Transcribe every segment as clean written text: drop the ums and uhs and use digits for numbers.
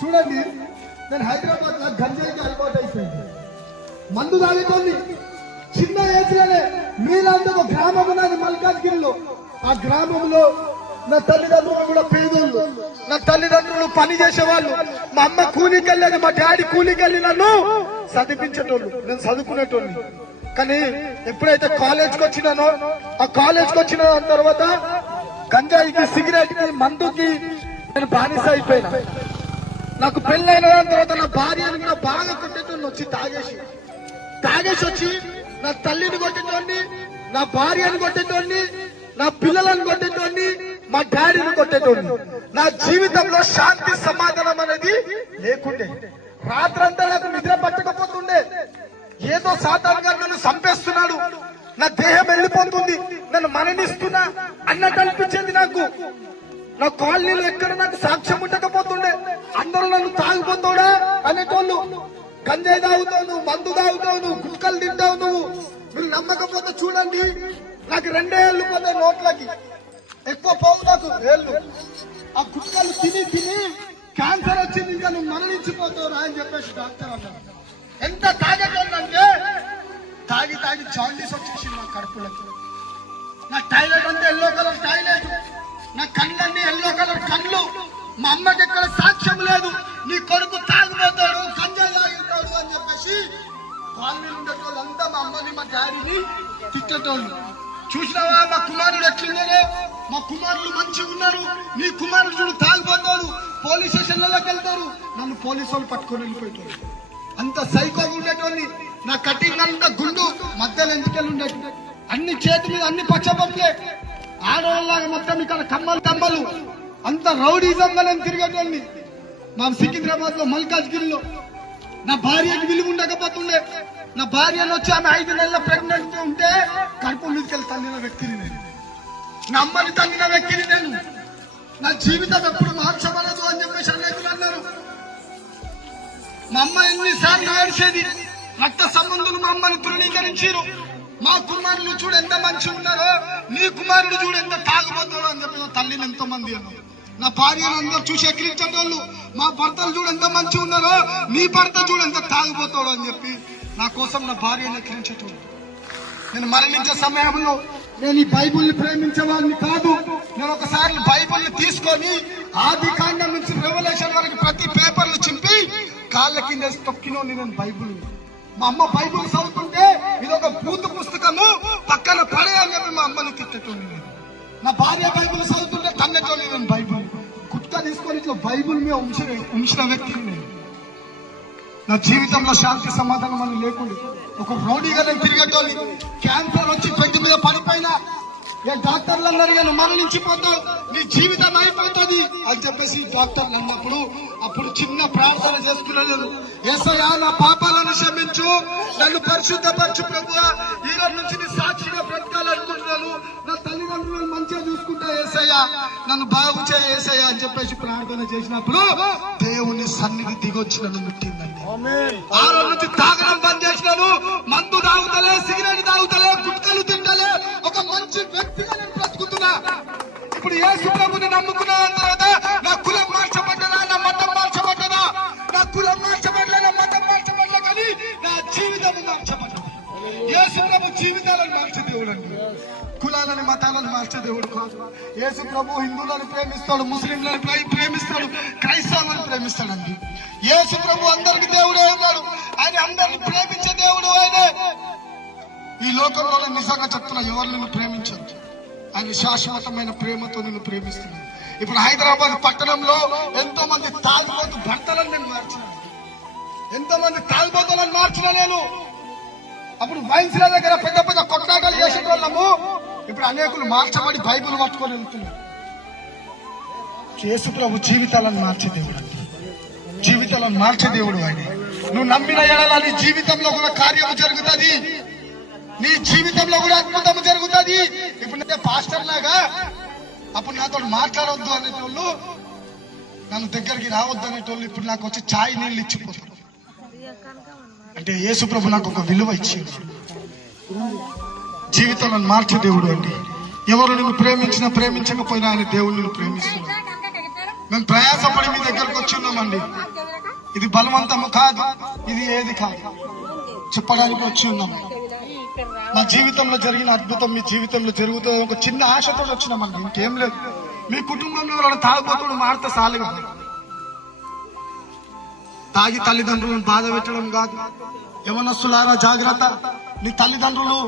చూడండి, నేను హైదరాబాద్ లో గంజాయికి అలవాటు అయిపోయింది. మందు తాగేటోని చిన్న ఏజ్లోనే మీలాంటి ఒక గ్రామం ఉన్నది మల్కాజ్గిరిలో. ఆ గ్రామంలో నా తల్లిదండ్రులు కూడా పేదోళ్ళు. నా తల్లిదండ్రులు పని చేసేవాళ్ళు. మా అమ్మ కూలికి వెళ్ళేది, మా డాడీ కూలికి వెళ్ళి నన్ను చదివించేటోళ్ళు. నేను చదువుకునేటోళ్ళు. కానీ ఎప్పుడైతే కాలేజ్కి వచ్చినానో, ఆ కాలేజ్కి వచ్చిన తర్వాత గంజాయికి, సిగరెట్ కి, మందుకి నేను బానిస అయిపోయినా. నాకు పెళ్ళైన తర్వాత నా భార్యను కూడా బాగా కొట్టేటోళ్ళు వచ్చి తాగేసి వచ్చి నా తల్లిని కొట్టేటోడిని, నా భార్యను కొట్టేటోడిని, నా పిల్లలను కొట్టేటోడిని, మా డాడీని కొట్టేటోడిని. నా జీవితంలో శాంతి సమాధానం అనేది లేకుండే. రాత్రంతా నాకు నిద్ర పట్టకపోతుండే. ఏదో సాతాను గారు నన్ను చంపేస్తున్నాడు, నా దేహం వెళ్ళిపోతుంది, నన్ను మరణిస్తున్నా అన్నట్టు అనిపించేది నాకు. నా కాలనీలో ఎక్కడ నాకు సాక్ష్యం ఉండకపోతుండే. అందరూ నన్ను తాగిపోతావుడా అనేటోళ్ళు. గంజాయి తాగుతావు నువ్వు, మందు తాగుతావు నువ్వు, గుట్కలు తింటావు నువ్వు. మీరు నమ్మకపోతే చూడండి, నాకు 2 ఏళ్ళు పోతాయి నోట్లకి. ఎక్కువ పోవు నాకు ఏళ్ళు. ఆ గుట్కలు తిని క్యాన్సర్ వచ్చింది, ఇంకా నువ్వు మరణించిపోతావు రా అని చెప్పేసి డాక్టర్ అన్నాడు. ఎంత తాగేటోళ్ళంటే తాగి జాండీస్ వచ్చేసి నా కడుపులకి. నా టాయిలెట్ అంతా ఎల్లో కలర్ టాయిలెట్, నా కళ్ళన్నీ ఎల్లో కలర్ కళ్ళు. మా అమ్మకి ఎక్కడ సాక్ష్యం లేదు, నీ కొడుకు తాగిపోతాడు, గంజాయి తాగుతాడు అని చెప్పేసి కాలనీలు ఉండేటోళ్ళు అంతా మా అమ్మని, మా డాడీని తిట్టేటోళ్ళు. చూసినావా మా కుమారుడు ఎట్లున్నారో, మా కుమారులు మంచిగా ఉన్నారు, నీ కుమారుడు చూడు తాగిపోతాడు, పోలీస్ స్టేషన్లలోకి వెళ్తారు, నన్ను పోలీసు వాళ్ళు పట్టుకొని వెళ్ళిపోయేటోళ్ళు. అంత సైకోగా ఉండేటోళ్ళని. నా కటింగ్ అంతా గుండు, మధ్యలో ఎందుకెళ్ళి ఉండేది, అన్ని చేతి మీద అన్ని పచ్చబొట్లే, ఆడవాళ్ళలాగా మొత్తం ఇక్కడ కమ్మలు. అంత రౌడీజంగా నేను తిరిగేటోళ్ళని. మా సికింద్రాబాద్ లో మల్కాజ్గిరిలో నా భార్యకి విలువ ఉండకపోతుండే. నా భార్యను వచ్చి ఆమె 5 నెలల ప్రెగ్నెంట్ ఉంటే కడుపు మీదకెళ్ళి తల్లిన వ్యక్తిని నేను. నా అమ్మని తల్లిన వ్యక్తిని నేను. నా జీవితం ఎప్పుడు మార్చబడదు అని చెప్పేసి అనేకులు అన్నారు. మా అమ్మ ఎన్నిసార్లు ఏడ్చేది. రక్త సంబంధులు మా అమ్మని తృణీకరించారు. మా కుమారులు చూడు ఎంత మంచిగా ఉన్నారో, నీ కుమారుడు చూడు ఎంత తాగుపోతాడో అని చెప్పి నా తల్లిని ఎంతో మంది అన్నారు. నా భార్యను అందరూ చూసి ఎక్కిరించేటోళ్ళు. మా భర్తలు చూడు ఎంత మంచిగా ఉన్నారో, నీ భర్త చూడు ఎంత తాగుపోతాడో అని చెప్పి నా కోసం నా భార్యను ఎక్కిరించేటోళ్ళు. నేను మరణించే సమయంలో నేను ఈ బైబుల్ని ప్రేమించే వాళ్ళని కాదు. నేను ఒకసారి బైబుల్ని తీసుకొని ఆది కాండం నుంచి రెవల్యూషన్ వరకు ప్రతి పేపర్లు చింపి కాళ్ళ కింద తొక్కినోని నేను బైబుల్. మా అమ్మ బైబుల్ చదువుతుంటే ఇది ఒక భూత పుస్తకము, పక్కన పడే అని చెప్పి మా అమ్మని తిట్టేటోని నేను. నా భార్య బైబుల్ చదువుతుంటే తన్నటోని నేను బైబుల్. గుట్కా తీసుకొని ఇట్లా బైబుల్ మీద ఉంచిన వ్యక్తిని నేను. నా జీవితంలో శాంతి సమాధానం అని లేకుండా ఒక రౌడీగా నేను తిరిగేటోని. క్యాన్సర్ వచ్చి పెద్ద మీద పడిపోయినా డాక్టర్లు అన్నారు, నువ్వు మరణించిపోతావు, నీ జీవితం అయిపోతుంది అని చెప్పేసి డాక్టర్లు అన్నప్పుడు అప్పుడు చిన్న ప్రార్థన చేసుకున్నాను. యేసయ్యా నా పాపాలను క్షమించు, నన్ను పరిశుద్ధపరచు ప్రభువా, ఈ రోజు నుంచి నీ సాక్షిగా బ్రతకాలనుకుంటున్నాను, నా తల్లిదండ్రులను మంచిగా చూసుకుంటా యేసయ్యా, నన్ను బాగు చేయ యేసయ్యా అని చెప్పేసి ప్రార్థన చేసినప్పుడు దేవుని సన్నిధి దిగొచ్చి నన్ను ముట్టిందండి. ఆ రోజు నుంచి తాగడం బంద్ చేసినాను. మందు తాగుతలే, సిగరెట్ తాగుతలే, గుట్కలు తింటలే, ఒక మంచి వ్యక్తిగా నేను బ్రతుకుతున్నా. ఇప్పుడు యేసు ప్రభుని నమ్ముకున్న తర్వాత నా కులం మార్చబడ్డదా, నా మతం మార్చబడ్డదా? నా కులం మార్చబడలే, నా మతం మార్చబడలే, కానీ నా జీవితం మార్చబడ్డది. యేసు ప్రభు జీవితాలను మార్చే దేవుడు అండి, కులాలని మతాలను మార్చే దేవుడు కాదు. యేసు ప్రభు హిందువులను ప్రేమిస్తాడు, ముస్లింలను ప్రేమిస్తాడు, క్రైస్తవులను ప్రేమిస్తాడండి. యేసు ప్రభు అందరికి దేవుడే ఉన్నాడు, ఆయన అందరిని ప్రేమించే దేవుడు ఆయనే. ఈ లోకంలో నిజంగా చెప్తున్నా, ఎవరు నిన్ను ప్రేమించద్దు, ఆయన శాశ్వతమైన ప్రేమతో నిన్ను ప్రేమిస్తున్నాడు. ఇప్పుడు హైదరాబాద్ పట్టణంలో ఎంతో మంది తాగుబోతు భర్తలను నేను మార్చినాను, ఎంతో మంది తాగుబోతులను మార్చిన నేను. అప్పుడు వైన్స్ల దగ్గర పెద్ద పెద్ద కొట్లాటలు చేసే వాళ్ళము ఇప్పుడు అనేకులు మార్చబడి బైబుల్ పట్టుకొని వెళ్తున్నారు. యేసు ప్రభు జీవితాలను మార్చే దేవుడు, జీవితాలను మార్చే దేవుడు ఆయన. నువ్వు నమ్మిన ఎడల నీ జీవితంలో కూడా కార్యము జరుగుతుంది, నీ జీవితంలో కూడా అద్భుతం జరుగుతుంది. ఇప్పుడు నేను పాస్టర్ లాగా అప్పుడు నాతో మాట్లాడవద్దు అనేటోళ్ళు, నన్ను దగ్గరికి రావద్దు అనేటోళ్ళు ఇప్పుడు నాకు వచ్చి ఛాయ్ నీళ్ళు ఇచ్చిపోతారు. అంటే యేసు ప్రభు నాకు ఒక విలువ ఇచ్చింది. జీవితాలను మార్చే దేవుడు అండి. ఎవరు నిన్ను ప్రేమించినా ప్రేమించకపోయినా ఆయన దేవుడు నిన్ను ప్రేమిస్తున్నాడు. మేము ప్రయాసపడి మీ దగ్గరకు వచ్చి ఉన్నాం. అండి. ఇది బలవంతము కాదు, ఇది ఏది కాదు, చెప్పడానికి వచ్చి ఉన్నాం. మా జీవితంలో జరిగిన అద్భుతం మీ జీవితంలో జరుగుతుంది ఒక చిన్న ఆశతో వచ్చినామండి, ఇంకేం లేదు. మీ కుటుంబంలో వాళ్ళని తాగుబోతుడు మారితే చాలు కాదు. తాగి తల్లిదండ్రులను బాధ పెట్టడం కాదు. యవనస్తులారా జాగ్రత్త. మీ తల్లిదండ్రులు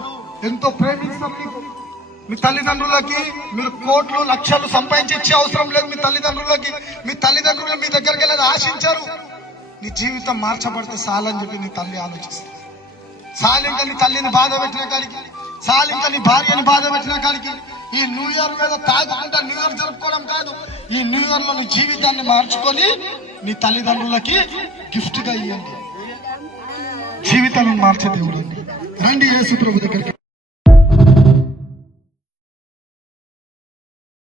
ఎంతో ప్రేమిస్తాం మీకు. మీ తల్లిదండ్రులకి మీరు కోట్లు లక్షలు సంపాదించి ఇచ్చే అవసరం లేదు. మీ తల్లిదండ్రులు మీ దగ్గరికి వెళ్ళి ఆశించారు. నీ జీవితం మార్చబడితే చాలని చెప్పి నీ తల్లి ఆలోచిస్తుంది. సాలింక నీ తల్లిని బాధ పెట్టిన కాడికి, సాలింక నీ భార్యని బాధ పెట్టిన కాడికి, ఈ న్యూ ఇయర్ మీద తాగుకుంటా న్యూ ఇయర్ జరుపుకోవడం కాదు. ఈ న్యూ ఇయర్ లో నీ జీవితాన్ని మార్చుకొని నీ తల్లిదండ్రులకి గిఫ్ట్ గా ఇవ్వండి. జీవితాలను మార్చే దేవుడు రండి యేసు ప్రభు దగ్గరికి.